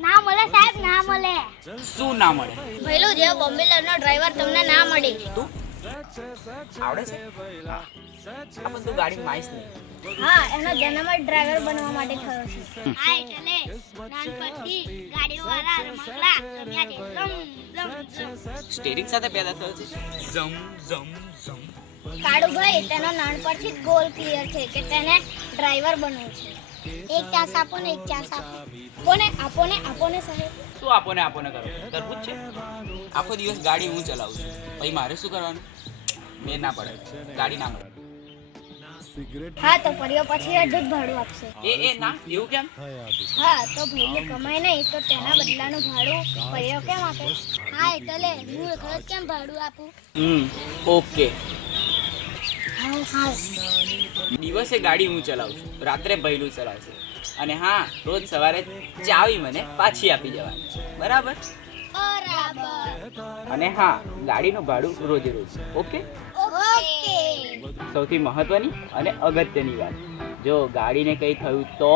ના મળે સાહેબ, ના મળે. શું ના મળે? ભઈલો જે બોમ્બેલરનો ડ્રાઈવર તમને ના મળે. તું આવડે છે? હા. આ પણ તું ગાડી માઈસ નહીં. હા, એનો જન્મ જ ડ્રાઈવર બનવા માટે થયો છે. હા, એટલે નાનપણથી ગાડીવાળા રમકડા ગમ્યા છે. સ્ટીરિંગ સાથે પેદા થયો છે. ઝમ ઝમ ઝમ. કાળુભાઈ તેનો નાનપણથી જ ગોલ ક્લિયર છે કે તેને ડ્રાઈવર બનવું છે. એક ચાન્સ આપો ને, એક ચાન્સ આપો. આપો ને સાહેબ. શું આપોને કરો? તરબૂચ છે? આખો દિવસ ગાડી હું ચલાવું છું. પછી મારે શું કરવાનું? મેં ના પડે. ગાડી ના મળે. હા, તો પરિયો પછી અડધું જ ભાડું આપશે. એ ના, એવું કેમ? હા, તો ભાઈને કમાય નહીં તો તેના બદલાનું ભાડું પરિયો કેમ આપે? હા, એટલે હું એકલો જ કેમ ભાડું આપું? ઓકે. હા. દિવસે ગાડી હું ચલાવું છું, રાત્રે ભૈલું ચલાવશે. અને હા, રોજ સવારે ચાવી મને પાછી આપી જવાની. બરાબર? અને હા, ગાડીનું ભાડું રોજે રોજ. ઓકે? ઓકે. સૌથી મહત્વની અને અગત્યની વાત, જો ગાડીને કંઈ થયું તો